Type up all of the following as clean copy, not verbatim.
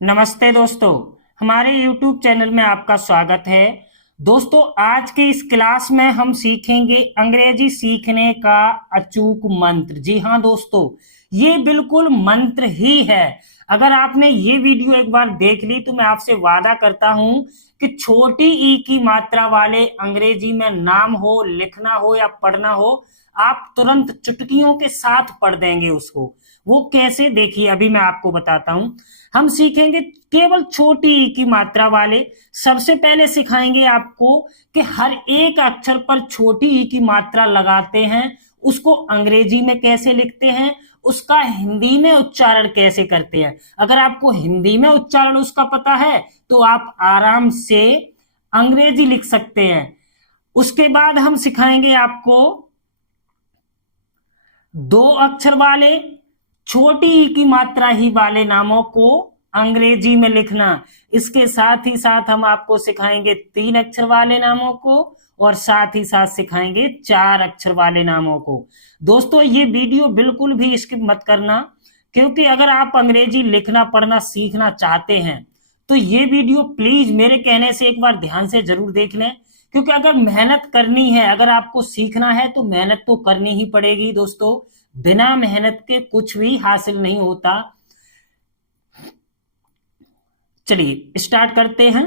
नमस्ते दोस्तों, हमारे YouTube चैनल में आपका स्वागत है। दोस्तों, आज के इस क्लास में हम सीखेंगे अंग्रेजी सीखने का अचूक मंत्र। जी हाँ दोस्तों, ये बिल्कुल मंत्र ही है। अगर आपने ये वीडियो एक बार देख ली तो मैं आपसे वादा करता हूं कि छोटी ई की मात्रा वाले अंग्रेजी में नाम हो, लिखना हो या पढ़ना हो, आप तुरंत चुटकियों के साथ पढ़ देंगे उसको। वो कैसे, देखिए अभी मैं आपको बताता हूं। हम सीखेंगे केवल छोटी ई की मात्रा वाले। सबसे पहले सिखाएंगे आपको कि हर एक अक्षर पर छोटी ई की मात्रा लगाते हैं, उसको अंग्रेजी में कैसे लिखते हैं, उसका हिंदी में उच्चारण कैसे करते हैं। अगर आपको हिंदी में उच्चारण उसका पता है तो आप आराम से अंग्रेजी लिख सकते हैं। उसके बाद हम सिखाएंगे आपको दो अक्षर वाले छोटी ई की मात्रा ही वाले नामों को अंग्रेजी में लिखना। इसके साथ ही साथ हम आपको सिखाएंगे तीन अक्षर वाले नामों को और साथ ही साथ सिखाएंगे चार अक्षर वाले नामों को। दोस्तों, ये वीडियो बिल्कुल भी स्किप मत करना, क्योंकि अगर आप अंग्रेजी लिखना पढ़ना सीखना चाहते हैं तो ये वीडियो प्लीज मेरे कहने से एक बार ध्यान से जरूर देख लें। क्योंकि अगर मेहनत करनी है, अगर आपको सीखना है तो मेहनत तो करनी ही पड़ेगी दोस्तों। बिना मेहनत के कुछ भी हासिल नहीं होता। चलिए स्टार्ट करते हैं।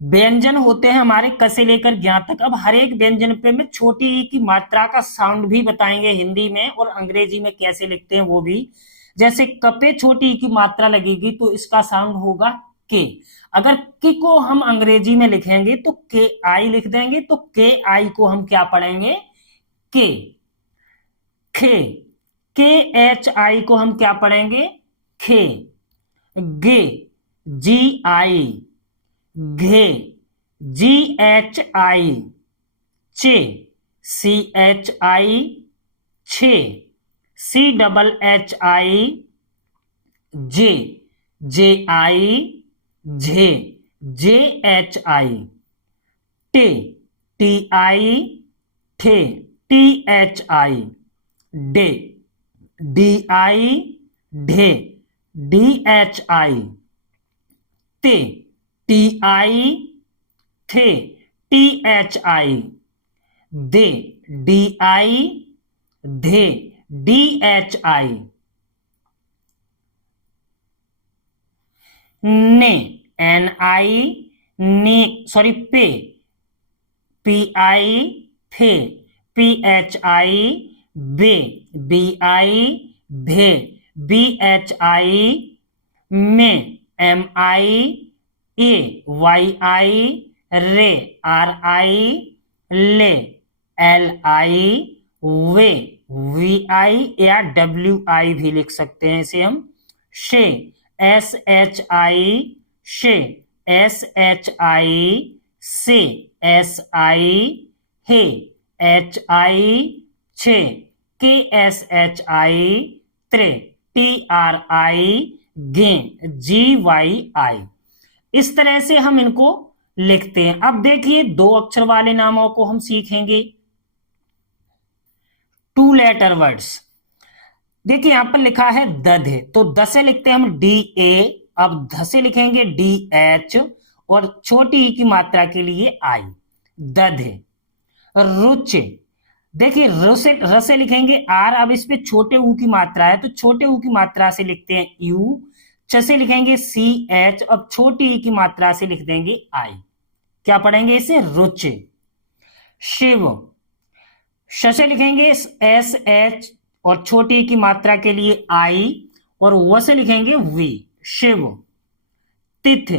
व्यंजन होते हैं हमारे क से लेकर ज्ञ तक। अब हर एक व्यंजन पे मैं छोटी ई की मात्रा का साउंड भी बताएंगे हिंदी में, और अंग्रेजी में कैसे लिखते हैं वो भी। जैसे क पे छोटी ई की मात्रा लगेगी तो इसका साउंड होगा के। अगर के को हम अंग्रेजी में लिखेंगे तो के आई लिख देंगे, तो के आई को हम क्या पढ़ेंगे? के। खे। के एच आई को हम क्या पढ़ेंगे? खे। गे। G I. घे। G H I. चे। C H I. छे। C double H I. जे। J I. झे। J H I. टे। T I. ठे। T H I. डे। D I. ढे। D H I. ते। T I. थे। T H I. दे। D I. धे। D H I. ने। N I. ने, सॉरी, पे। P I. फे। P H I. बे। B I. भे। बी एच आई। में। M I. ए। Y I. रे। R I. ले। L I. वे। वी आई या डब्ल्यू आई भी लिख सकते हैं इसे हम। शे। S H I. शे। S H I. से। S I. हे। H I. छे। K S H I. त्रे। T R I. गे। G Y I. इस तरह से हम इनको लिखते हैं। अब देखिए, दो अक्षर वाले नामों को हम सीखेंगे। Two letter words. देखिए यहां पर लिखा है दधे, तो द से लिखते हैं हम डी ए। अब ध से लिखेंगे डी एच, और छोटी ई की मात्रा के लिए आई। दधे। रुचे। देखिए र से लिखेंगे आर। अब इस पे छोटे ऊ की मात्रा है तो छोटे ऊ की मात्रा से लिखते हैं यू। च से लिखेंगे सी एच। अब छोटी ई की मात्रा से लिख देंगे आई। क्या पढ़ेंगे इसे? रुचे। शिव। श से लिखेंगे एस एच, और छोटी ई की मात्रा के लिए आई, और व से लिखेंगे वी। शिव। तिथ।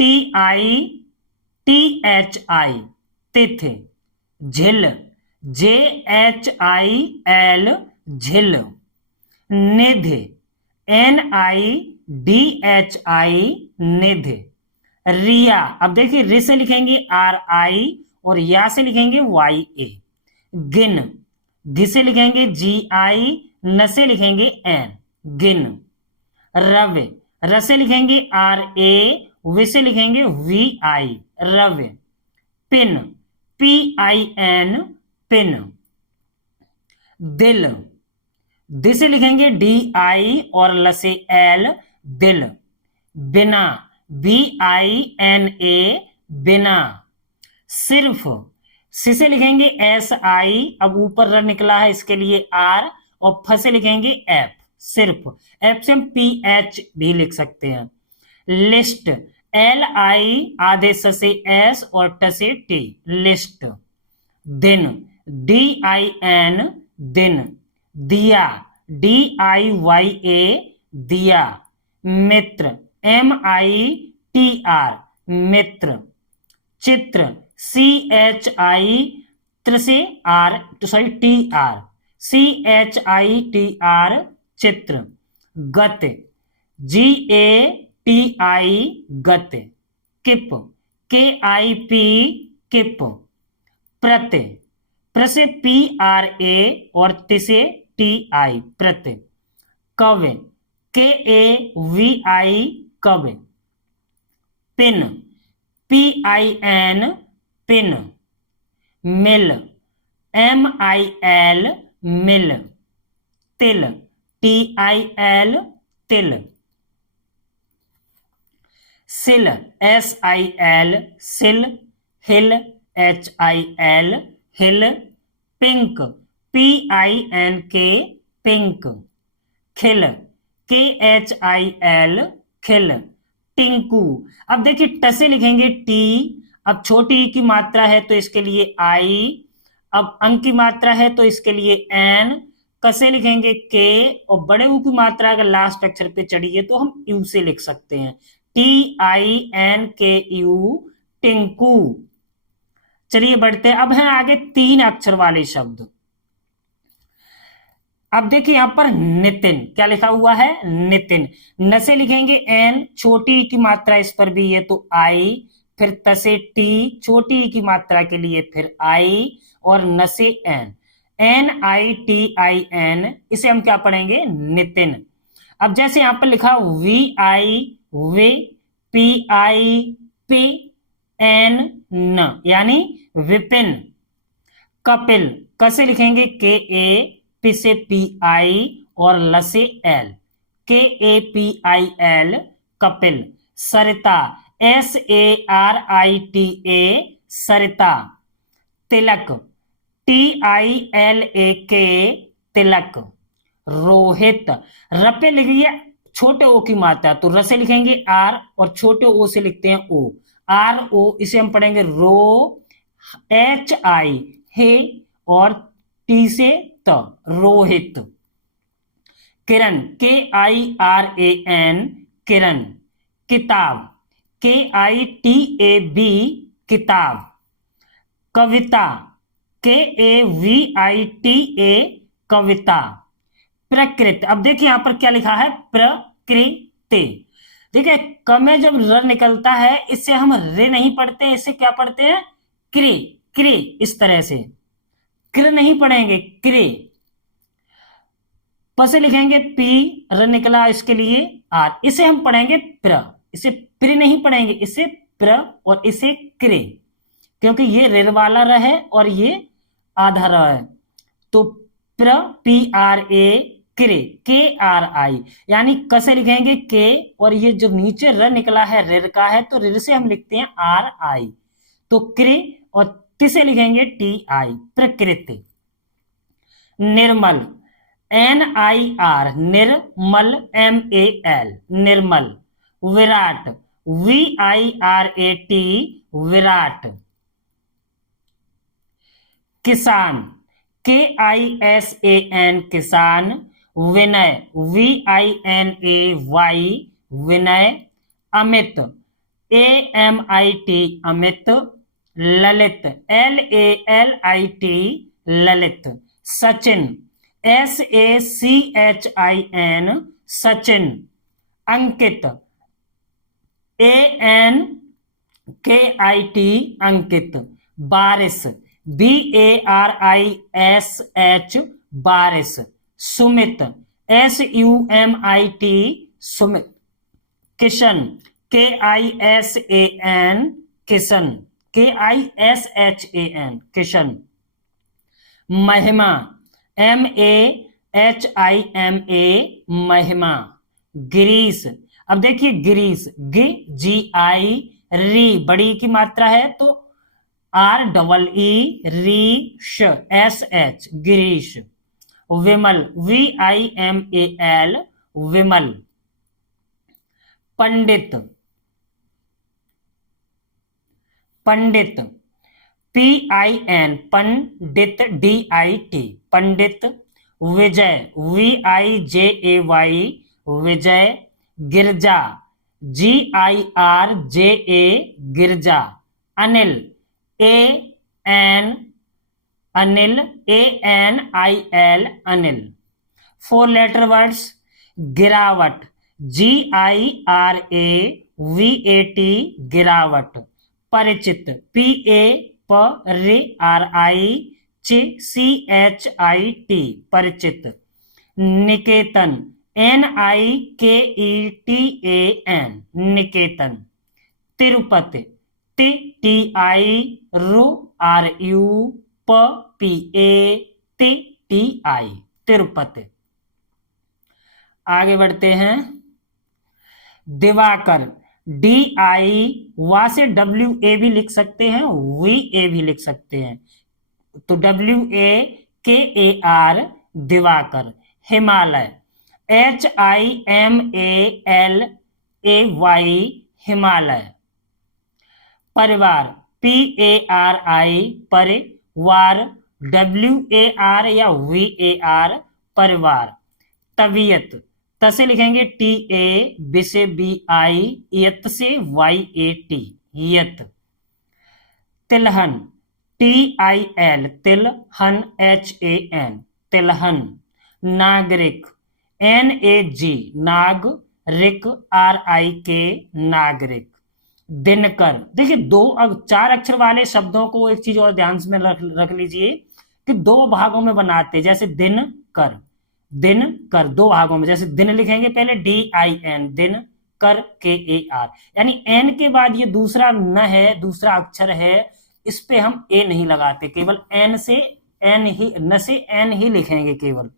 T I. T H I. तिथ। झिल। J H I L. झिल। निधि। N I D H I. निधि। रिया। अब देखिए रि से लिखेंगे आर आई, और या से लिखेंगे वाई ए। गिन। घि से लिखेंगे जी आई। न से लिखेंगे एन। गिन। रवे। र से लिखेंगे आर ए। वे से लिखेंगे वी आई। रवे। Pin. P I N. Pin. दिल। दि से लिखेंगे DI और ल से L, दिल। बिना, BINA, बिना। सिर्फ, सी से लिखेंगे SI, अब ऊपर र निकला है इसके लिए R, और फ से लिखेंगे F, सिर्फ। F से हम PH भी लिख सकते हैं। लिस्ट, LI, आधे स से S और ट से T, लिस्ट। दिन, DIN, दिन। दिया, DIYA, दिया। मित्र, MITR, मित्र। चित्र, CHI, त्र से R, सॉरी TR, CHITR, चित्र। गत, GATI, गत। किप, KIP, किप। प्रत, प्र से PRA और ति से TI, प्रत। कव, KAVI, कव। Pin, PIN, pin. मिल, MIL, मिल। तिल, TIL, तिल। सिल, SIL, सिल। हिल, HIL, हिल। Pink, PINK, pink. खिल, KHIL, खिल। टिंकू, अब देखिए ट से लिखेंगे T, अब छोटी ई की मात्रा है तो इसके लिए I, अब अंक की मात्रा है तो इसके लिए N, क से लिखेंगे K, और बड़े ऊ की मात्रा अगर लास्ट अक्षर पे चढ़ी है तो हम U से लिख सकते हैं, TINKU, टिंकू। चलिए बढ़ते हैं, अब है आगे 3 अक्षर वाले शब्द। अब देखिए यहां पर नितिन, क्या लिखा हुआ है? नितिन। न से लिखेंगे N, छोटी ई की मात्रा इस पर भी है तो I, फिर त से T, छोटी ई की मात्रा के लिए फिर I, और न से N, NITIN, इसे हम क्या पढ़ेंगे? नितिन। अब जैसे यहां पर लिखा VI, वे, PI, पे, N, न, यानी विपिन। कपिल, क से लिखेंगे KA, पी से PI, और ल से L, KAPIL, कपिल। सरिता, SARITA, सरिता। तिलक, TILAK, तिलक। रोहित, र पे लिखिए छोटे ओ की मात्रा तो र से लिखेंगे R, और छोटे ओ से लिखते हैं O, RO, इसे हम पढ़ेंगे रो, HI, हे, और T से त, रोहित। किरण, KIRAN, किरण। किताब, KITAB, किताब। कविता, KAVITA, कविता। प्रकृति, अब देखिए यहां पर क्या लिखा है? प्रकृति। देखिए क में जब र निकलता है इससे हम रे नहीं पढ़ते, इसे क्या पढ़ते हैं? क्रे, क्रे, इस तरह से क्र नहीं पढ़ेंगे, क्रे। प से लिखेंगे P, र निकला इसके लिए R, इसे हम पढ़ेंगे प्र, इसे प्र नहीं पढ़ेंगे, इसे प्र और इसे क्रे, क्योंकि ये रेर वाला र है और ये आधा र है, तो प्र, PRA, क्रे, KRI, यानी क से लिखेंगे K, और ये जो नीचे र निकला है रेर का है तो रेर से हम लिखते हैं RI, तो क्रे, और ति से लिखेंगे TI, प्रकृति। निर्मल, NIR, निर्मल, MAL, निर्मल। विराट, VIRAT, विराट। किसान, KISAN, किसान। विनय, VINAY, विनय। Amit, AMIT, Amit. Lalit, LALIT, Lalit. Sachin, SACHIN, Sachin. अंकित, ANKIT, अंकित। बारिश, BARISH, बारिश। Sumit, SUMIT, Sumit. Kishan, KISAN, Kishan, KISHAN, Kishan. महिमा, MAHIMA, HIMA महिमा। गिरीश, अब देखिए गिरीश, GI री बड़ी की मात्रा है तो REE रीश, SH Girish. Vimal, VIMAL Vimal. Pandit, Pandit, PIN Pandit, DIT Pandit. Vijay, VIJAY Vijay. Girja, GIRJA Girja. Anil, Anil, ANIL Anil. 4 letter words. गिरावट, GIRAVAT गिरावट। परिचित, PAPRICHIT परिचित। निकेतन, NIKETAN निकेतन। तिरुपति, TIRUPATI तिरुपति। आगे बढ़ते हैं। दिवाकर, DI वा से WA भी लिख सकते हैं, VA भी लिख सकते हैं, तो WAKAR दिवाकर। हिमालय, HIMALAY हिमालय। परिवार, PARI परिवार, WAR या VAR परिवार। तबीयत, त से लिखेंगे TA, B से BI, यत से YAT यत। तिलहन, TIL तिलहन, HAN तिलहन। नागरिक, NAG नागरिक, RIK नागरिक। दिनकर, देखिए 4 अक्षर वाले शब्दों को एक चीज और ध्यान में रख लीजिए कि 2 भागों में बनाते हैं। जैसे दिन कर, 2 भागों में। जैसे दिन लिखेंगे पहले DIN दिन कर, KAR, यानी N के बाद ये दूसरा न है, दूसरा अक्षर है, इस पे हम A नहीं लगाते, केवल N से N ही, न से N ही लिखेंगे केवल।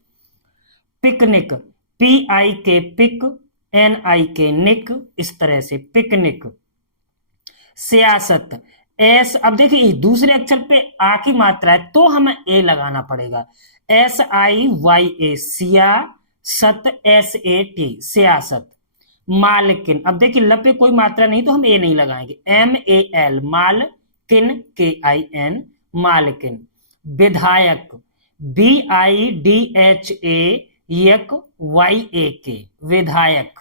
पिकनिक, PIK पिक, NIK निक, इस तरह से पिकनिक। सियासत, S, अब देखिए दूसरे अक्षर पे आ की मात्रा है तो हमें A लगाना पड़ेगा। SIYA सियासत, SAT सियासत। मालकिन, अब देखिए ल पे कोई मात्रा नहीं तो हम A नहीं लगाएंगे। MAL मालकिन, KIN मालकिन। विधायक, BIDHA यक, YAK विधायक।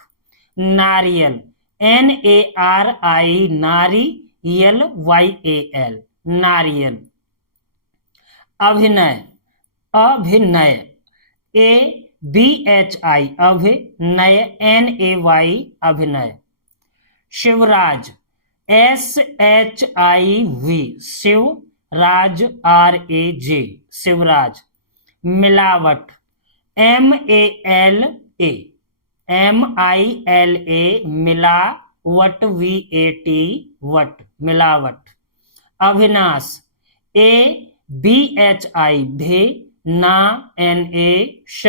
नारियल, NARI नारियल, YAL नारियल। अभिनय, ABHI अभिनय, NAY अभिनय। Shivraj, SHIV Shivraj, RAJ Shivraj. मिलावट, MILA मिलावट, VAT वट मिलावट। अविनाश, ABHI भे ना, NASH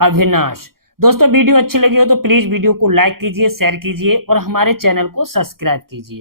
अविनाश। दोस्तों वीडियो अच्छी लगी हो तो प्लीज वीडियो को लाइक कीजिए, शेयर कीजिए और हमारे चैनल को सब्सक्राइब कीजिए।